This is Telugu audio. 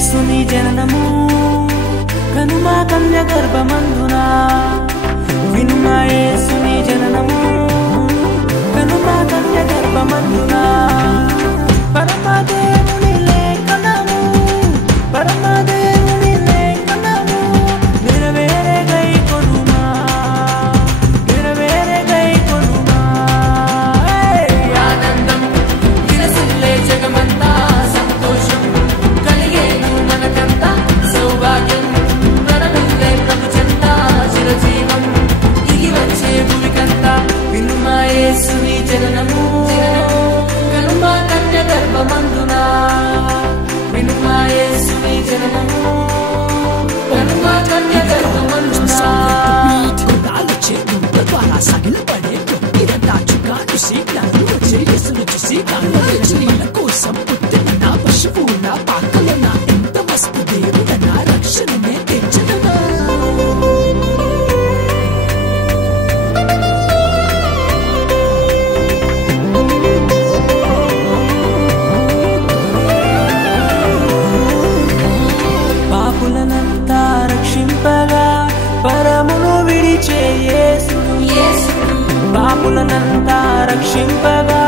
యేసుని జననము కనుమా కన్య గర్భమందునా వినుమా యేసుని జననము కనుమా కన్య గర్భమందునా పరమదేవుని లేఖనము పరమదేవుని లేఖనము నెరవేరే గై కొనుమా నెరవేరే గై కొనుమా ఆనందం విలసిల్లే జగమంతా సంతోషం కలిగేను మనకంతా సౌభాగ్యం ప్రణమిల్లే ప్రభు చెంత చిరజీవం దిగి వచ్చే భూమికంతా వినుమా యేసుని జననము కనుమా కన్య గర్భమందునా వినుమా యేసుని జననము కనుమా కన్య గర్భమందునా కోసం పుట్టిన నా పశువు నా పాకలో నా ఎంత మస్తు దేవుడ నా రక్షణనే తెచ్చదనా పాపులనంతా రక్షింపగా పరమును విడిచే యేసుడు పాపులనంతా రక్షింపగా